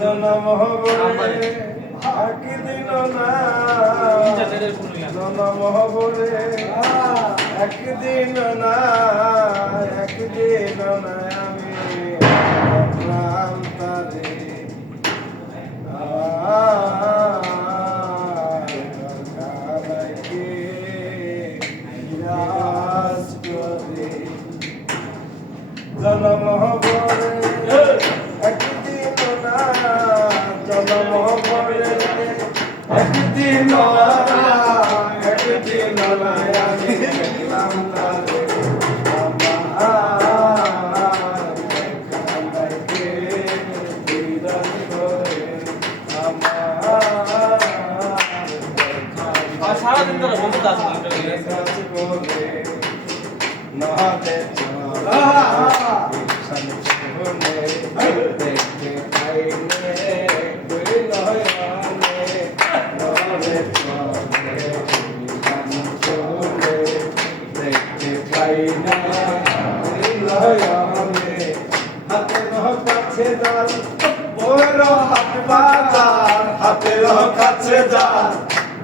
জনম হবরে একদিন না জনম হবরে একদিন না আমি রাম তারে জনম হবরে একদিন না জনম হবরে একদিন না আমি রাম তারে সারাদিন ধরে বলতে হাতের কাছে যা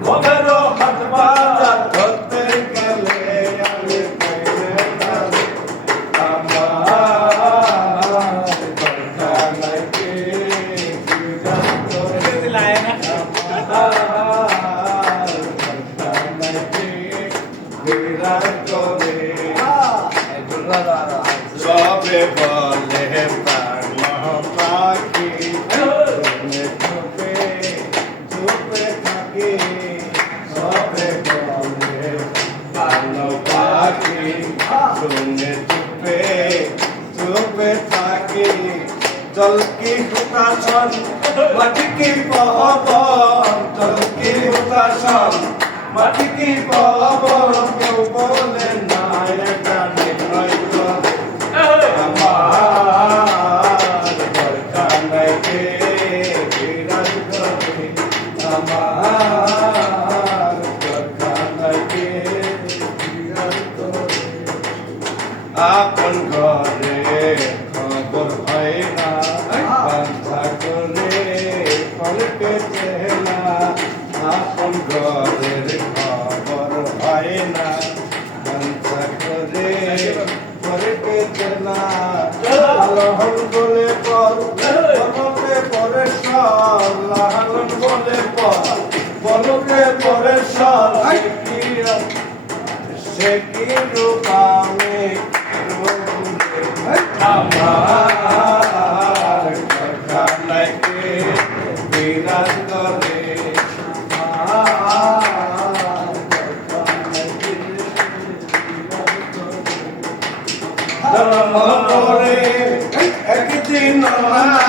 গভীর হাত বাজার ধরতে গেলে আমি সবে বলে পাখি চুপে থাকি সবে বলে ভালো পাখি শুনে চুপে থাকি জল কি হুকাশন মাটি কি পবন জল কি হুকাশন মাটি কি পবন কেউ বলে না এটা নির্ণয় করে আমার দরকার নাই কে বিরাজ করে আমার দরকার নাই কে বিরাজ করে আপন ঘরে খবর হয় না বাঞ্ছা করে ফলকে চেলা আপন ঘরের খবর হয় না বাঞ্ছা করে ফলকে চেলা লালন বলে বলকে পরে সল লালন বলে বলকে পরে সল সে কি রূপামে আমার কানাইকে বিরাজ করে জন্ম করে একদিন না